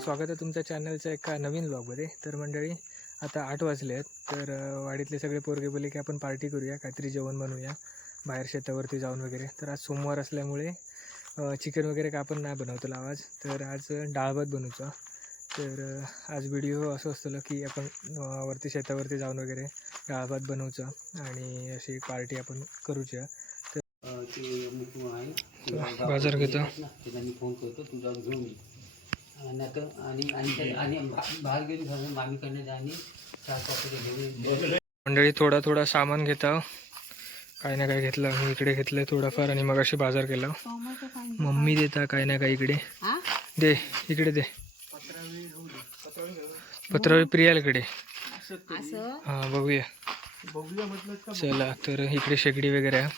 आणि स्वागत आहे तुमच्या चॅनलच्या एका नवीन ब्लॉगमध्ये। तर मंडळी आता 8 वाजले आहेत, तर वाडीतले सगळे पोरगे बोलले की आपण पार्टी करूया, काहीतरी जेवण बनवूया बाहेर शेतावरती जाऊन वगैरे। तर आज सोमवार असल्यामुळे चिकन वगैरे का आपण नाही बनवतो आज, तर आज डाळ भात बनवूचा। तर आज व्हिडिओ असं असतं की आपण वरती शेतावरती जाऊन वगैरे डाळ भात बनवूचा आणि अशी पार्टी आपण करूच्या। बाजार घेतो मी फोन करतो तू जाऊन घेऊन ये आणि बाहेर गेली मामीकडे जा आणि 4 पाकिटे घेऊन। मंडळी थोडा सामान घेता, काही ना काही घेतलं, मी इकडे घेतलं थोडंफार आणि मग अशी बाजार केला। मम्मी देता काही ना काही इकडे दे, इकडे दे पत्रावळी प्रियालकडे। हां बघूया चला। तर इकडे शेगडी वगैरे आहे।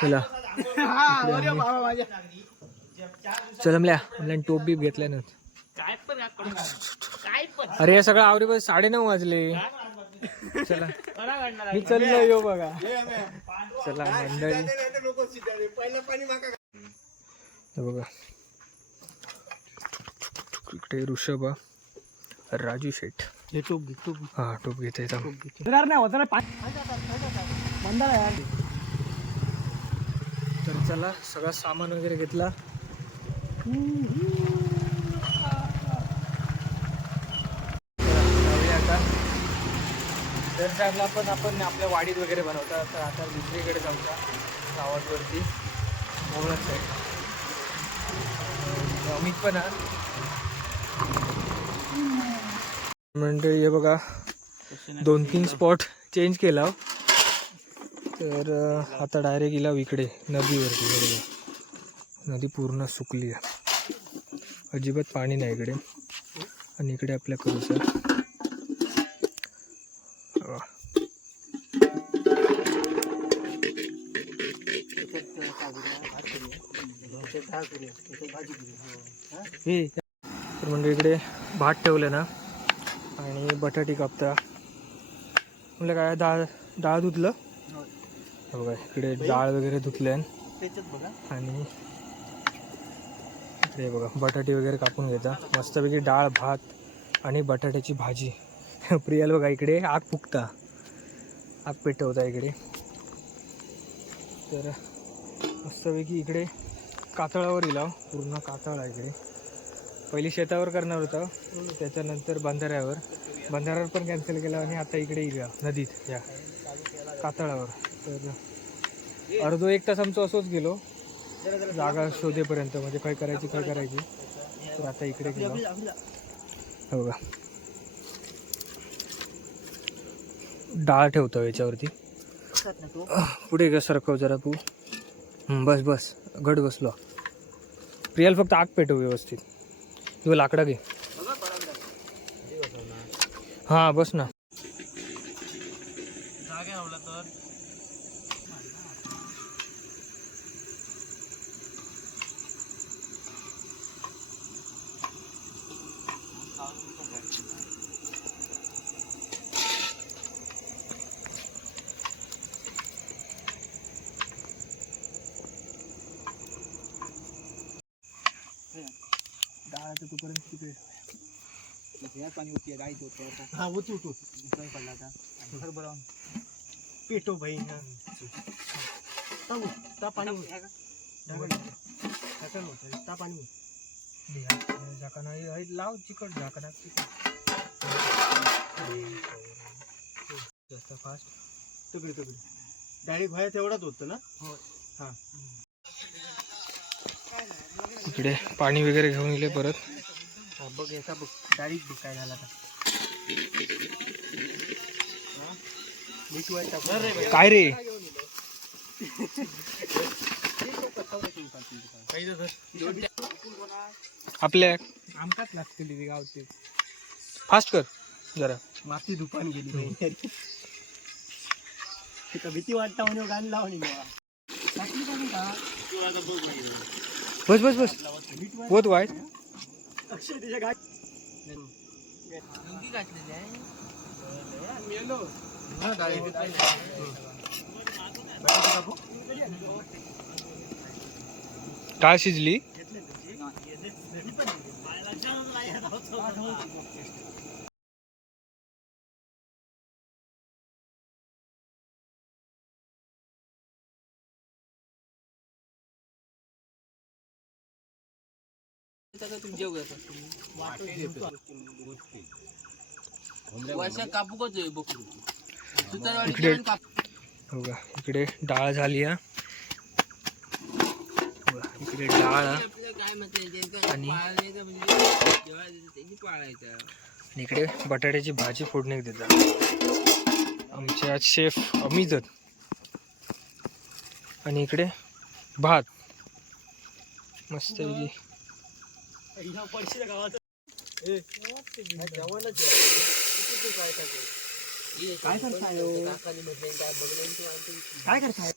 चला चला ऑनलाईन टोप बीप घेतल्या ना। अरे हे सगळं आवरे बस 9:30 वाजले। चला मी चाललो यो बघा। चला मंडळी बघा इकडे ऋषभ, राजू शेठ हे टोप घेतो। हा टोप घेते तर चला सगळं सामान वगैरे घेतला। दर टाइमला पण आपण आपल्या वाडीत वगैरे बनवतात, तर आता दुसरीकडे जाऊचा गावावरती मोगळच आहे। अमित पण मंडळी हे बघा 2-3 स्पॉट चेंज केला, तर आता डायरेक्ट गेला इकडे नदीवरती। बरोबर नदी पूर्ण सुकली आहे, अजिबात पाणी नाही इकडे। आणि इकडे आपल्या करूचा तर म्हणजे इकडे भात ठेवले ना आणि बटाटी कापता म्हणजे काय डाळ धुतलं बघा। इकडे डाळ वगैरे धुतले आणि इकडे बघा बटाटी वगैरे कापून घेता मस्तपैकी डाळ भात आणि बटाट्याची भाजी। प्रियाला बघा इकडे आग फुकता, आग पेटवता इकडे। तर मस्तपैकी इकडे कातळावर इलाव, पूर्ण कातळ आहे इकडे। पहिली शेतावर करणार होता, त्याच्यानंतर बंधाऱ्यावर पण कॅन्सल केला आणि आता इकडे इला नदीत या कातळावर। तर अर्धो 1 तास आमचं असंच गेलो जागा शोधेपर्यंत, म्हणजे काय करायची। तर आता इकडे गेलो हो बघा, डाळ ठेवतो याच्यावरती। पुढे ग सरकव जरा तू, बस घट बसलो। प्रियाल फक्त आग पेटव व्यवस्थित, तू लाकडा घे। हां बस ना। डाळाचं तोपर्यंत तिकडे पाणी होती गाई होतं। हा होती पडला आता बरोबर पेटो भाई पाणी झाकण लाव चिकट झाकण जास्त फास्ट तगडी डायरेक्ट व्हायचं एवढाच होतं ना। हो हां इकडे पाणी वगैरे घेऊन गेले परत। हा बघ याचा बघ डायरेक्ट बघ काय झाला काय रे आपल्या आमकाच लागतील गावचे। फास्ट कर जरा, माती दुकान गेली भीती वाटता म्हणून गाण लावणी बस होत वाईट डाळ शिजली. इकडे बघा, इकडे डाळ झाली हा. इकडे डाळ आणि इकडे बटाट्याची भाजी फोडणी देतात आमचे आज शेफ अमित. आणि इकडे भात मस्त काय करताय.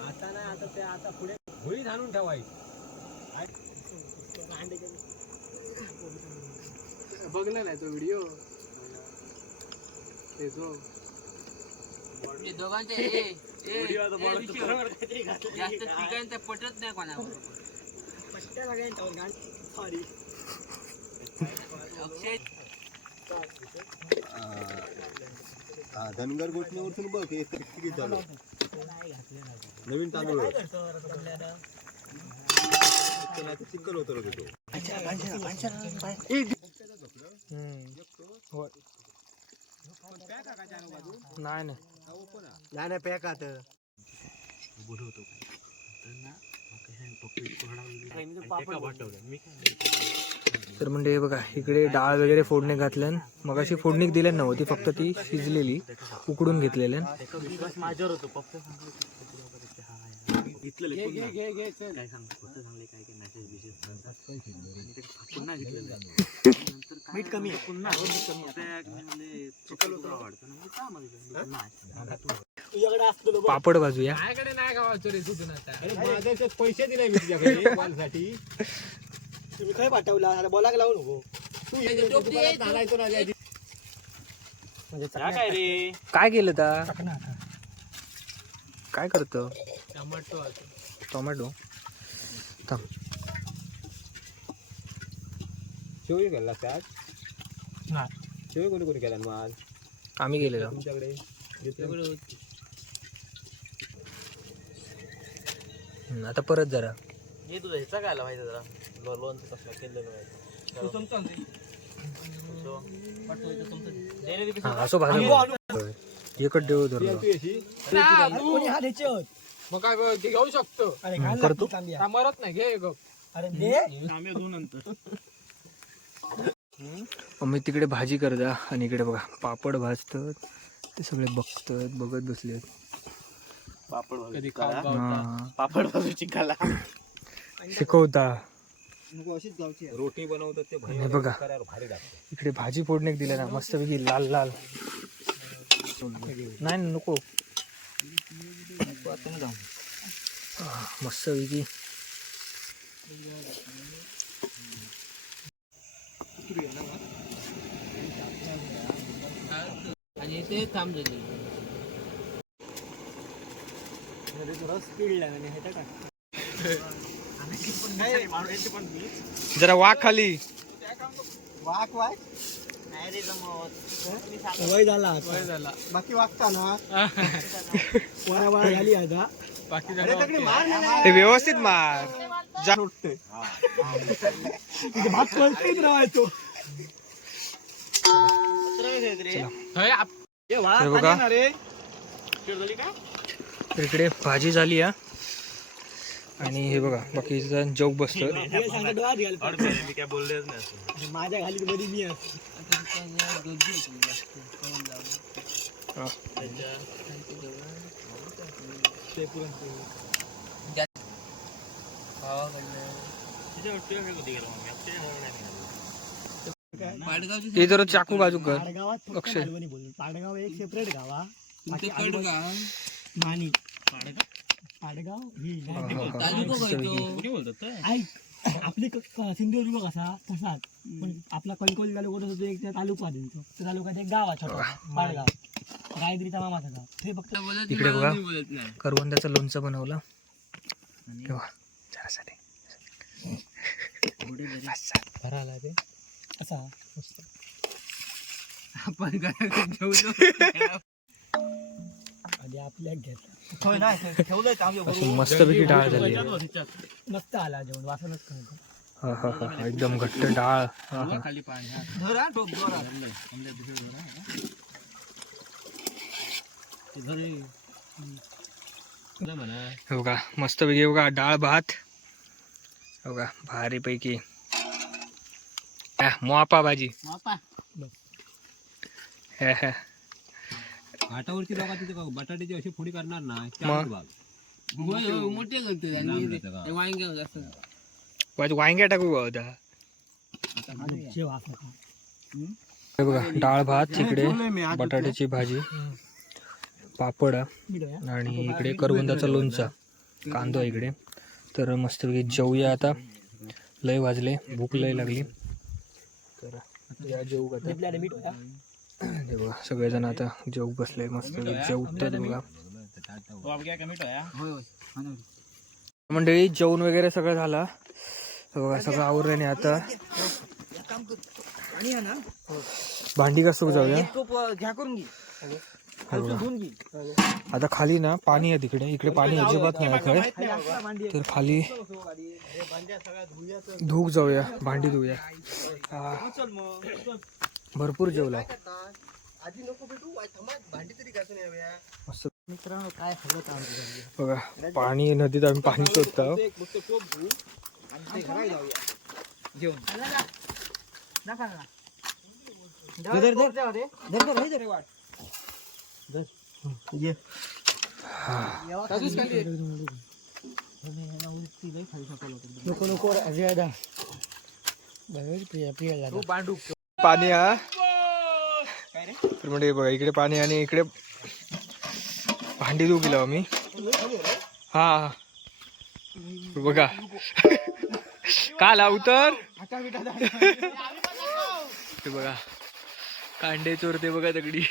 आता नाही, आता ते आता पुढे होळी आणून ठेवायची. बघला नाही तो व्हिडिओ दोघांचे पटत नाही कोणावर. धनगर गोठणीवरतून बघ किती चालू नवीन तांदूळ चिकन होत नाही पॅकात तर म्हणजे बघा, इकडे डाळ वगैरे फोडणी घातल्यान. मग अशी फोडणी दिल्या नव्हती, फक्त ती शिजलेली उकडून घेतलेल्या. पापड भाजूया. पैसे दिले मी तुझ्याकडे. तुम्ही काय पाठवला बोलाक लावू नको. काय केलं ता? काय करतो? टोमॅटो थांब. शेवळी केला त्यात शेवळी कोणी कोणी केला मग आम्ही गेलेलो तुमच्याकडे. आता परत जरा हे तुझं ह्याचा काय आला माहिती जरा लोणचं कसं केलेलं असो भाजी एकच देऊ धरलं. मग काय घेऊ शकतो. करतो. मरत नाही घे गप. मम्मी तिकडे भाजी करता आणि इकडे बघा पापड भाजतात. ते सगळे बघतात, बघत बसलेत. पापड भाजू चिकाला शिकवता. रोटी बनवतात ते हे बघा, इकडे भाजी फोडणे दिलं ना मस्तपैकी लाल लाल. नाही नको मस्तपैकी. आणि ते थांबलेले रस पिळला जरा वाक खाली. वाक वाक वय झाला बाकी वागता ना वरा झाली आता बाकी ते व्यवस्थित मार. भात राहायचो. बघा इकडे भाजी झाली हा. आणि हे बघा बाकीचा जॉब बसतो. माझ्या खाली मध्ये मी हे जर चाकू बाजू कर पाडगावात फक्त अक्षय. मालवणी बोलतो. पाडगाव एक सेपरेट गाव हा. तुमचे बाकी कड का मानी पाडगाव ही तालुका करतो ऐक आपली सिंधुदुर्ग कसा तसाच पण आपला कणकवली तालुका होतो एक त्या तालुका दिसतो त्या तालुक्यात एक गाव आहे छोटा पाडगाव गायत्रीचा मामाचा गाव ते फक्त इकडे बघा करवंदाचं लोणचं बनवलं तेव्हा जरासाठी भराला ते असा आपण जेवलो आधी आपल्या घेतला अशी मस्तपैकी डाळ झाली आहे. मस्त आला जेवण वासनच खायचं. हा हा हा एकदम घट्ट डाळ. हा हा खाली पाणी धरा ठोक जोरा हे बघा मस्तपैकी बघा डाळ भात हे बघा भारीपैकी मोपा भाजी हे हे. घाटावरची लोक तिथे बटाट्याची अशी फोडी करणार ना मग? मोठे करते वांग्या टाकू का होता जे वास होता. हे बघा डाळ भात इकडे बटाट्याची भाजी पापड मीठ आहे, हा. आणि इकडे करवंदाचा लोणचा कांदा इकडे. तर मस्तपैकी जेवूया आता लय वाजले भूक लय लागली तर या जेवू का आता. घेतल्याने मीठ आहे, हा. हे बघा सगळेजण आता जेवू बसले मस्त जेवतात बघा मंडळी. जेवण वगैरे सगळं झालं हे बघा सगळं आवरल्याने आता भांडी घासूक जाऊया. हे बघा. आता खाली ना पाणी आहे तिकडे इकडे पाणी अजिबात नाही काय तर खाली धुक जाऊया भांडी धुऊया. भरपूर जेवला मस्त. मित्रांनो काय सगळं काम बघा पाणी नदीत आम्ही पाणी शोधतो. नको नको प्रिया पाणी हा तर म्हणजे बघा इकडे पाणी आणि इकडे भांडी धुवू गेलो आम्ही. हा बघा काल उतर ते बघा कांडे चोरते बघा दगडी.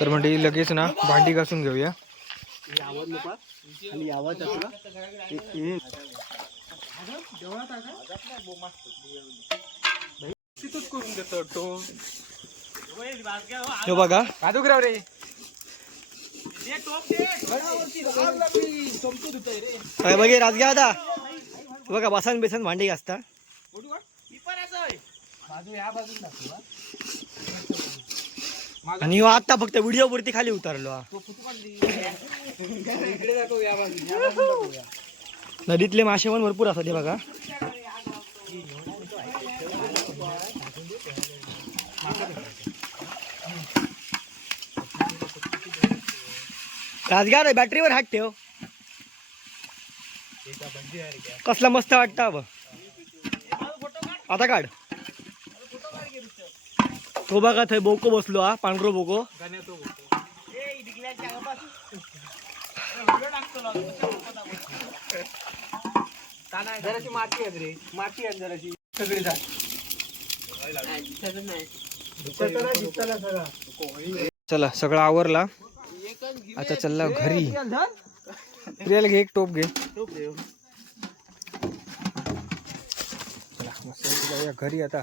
तर म्हणजे लगेच ना भांडी घासून घेऊया. हे बघा कादूकराव रे बघे राजग्या आता बघा बसन बेसन भांडी घासता आणि ह्यो आता फक्त व्हिडिओ पुरती खाली उतरलो हा. नदीतले मासे पण भरपूर असतात हे बघा. राजगार बॅटरीवर हात ठेव. कसला मस्त वाटतं बघ आता काढ. तो बघा थंय बोको बसलो हा पांढरो बोको. जराशी माती आहे रे माती आहे जराशी सगळी चला सगळं आवरला आता चला घरी. प्रियाला घे एक टोप घे. चला मस्त जाऊया घरी आता.